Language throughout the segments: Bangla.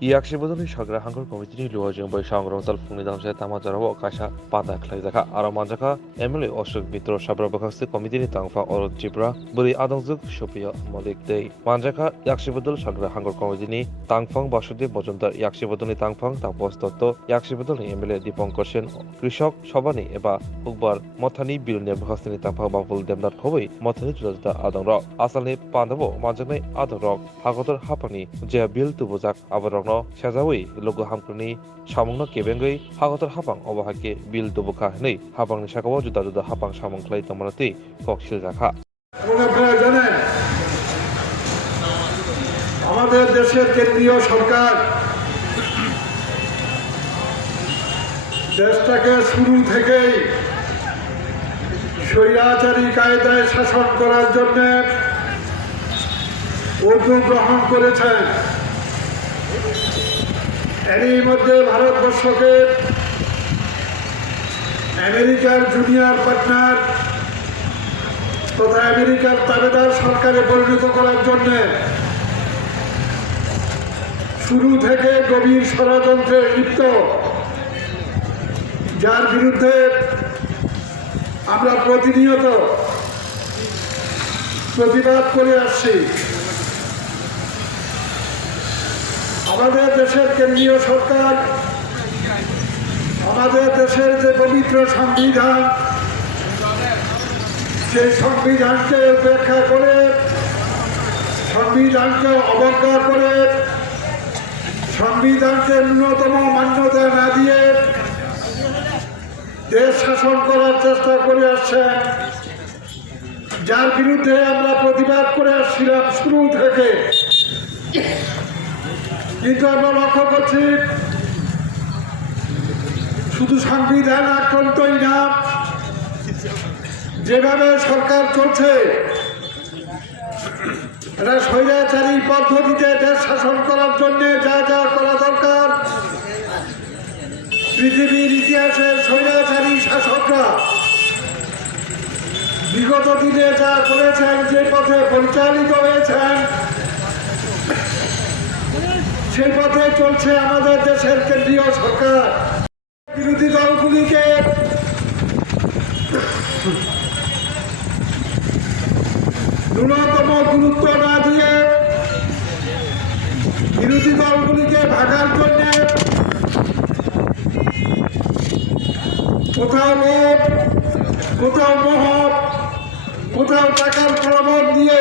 Yakshibodoni Shagra Hangar Committee Luajung by Shangron Salfunidan Tamajaro Kasha Pata Klazaka Aramanjaka Emily Oshuk Mitro Shabrabakasi Committee Tangfa or Jibra Buri Adonzuk Shopia Modik Day Manjaka Yakshibodol Shagra Hangar Committee Tangfang Bashudi Bojumdar Yakshibodoni Tangfang Tapos Toto Yakshibodoli Emily Diponkoshen Krishok Shabani Eba Ukbar Motani Billion Hostini Tangfa Baful Demdat Hobi Motani Julda Adon Rock Asali Pandavo Manjane Adon Rock Hagotor Hapani Jia Bill to Bozak Avarong Shazawi, Logo Hamkuni, Shamuna Kebengi, Hagotor Hapang, Obahaki, Bill Dubuka, Nei, Hapang Shakawa, the Hapang Shamon Clay Tomonati, Fox Shilzaka. আমাদের দেশের কেন্দ্রীয় সরকার দেশটাকে শুরু থেকেই স্বৈরাচারী কায়দায় শাসন করার জন্য উদ্যোগ গ্রহণ করেছেন। এরই মধ্যে ভারতবর্ষকে আমেরিকার জুনিয়র পার্টনার তথা আমেরিকার তাবেদার সরকারে পরিণত করার জন্য শুরু থেকে গভীর ষড়যন্ত্রে লিপ্ত, যার বিরুদ্ধে আমরা প্রতিনিয়ত প্রতিবাদ করে আসছি। আমাদের দেশের কেন্দ্রীয় সরকার আমাদের দেশের যে পবিত্র সংবিধান, সেই সংবিধানকে উপেক্ষা করে, সংবিধানকে অবজ্ঞা করে, সংবিধানকে ন্যূনতম মান্যতা না দিয়ে দেশ শাসন করার চেষ্টা করে আসছেন, যার বিরুদ্ধে আমরা প্রতিবাদ করে আসছিলাম শুরু থেকে। কিন্তু আমরা লক্ষ্য করছি শুধু সংবিধান আক্রান্তই না, যেভাবে সরকার চলছে এটা স্বৈরাচারী পদ্ধতিতে দেশ শাসন করার জন্য যা যা করা দরকার পৃথিবীর ইতিহাসে স্বৈরাচারী শাসকরা বিগত দিনে যা করেছেন, যে পথে পরিচালিত হয়েছেন, সেই পথে চলছে আমাদের দেশের কেন্দ্রীয় সরকার। বিরোধী দলগুলিকে ন্যূনতম গুরুত্ব না দিয়ে বিরোধী দলগুলিকে ভাগার জন্য কোথাও লোভ, কোথাও মোহ, কোথাও টাকার প্রলোভন দিয়ে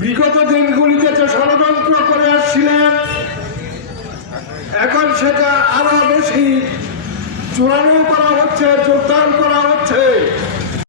বিগত দিনগুলিতে যে ষড়যন্ত্র করে আসছিলেন, এখন সেটা আরো বেশি চূড়ানো করা হচ্ছে, যোগদান করা হচ্ছে।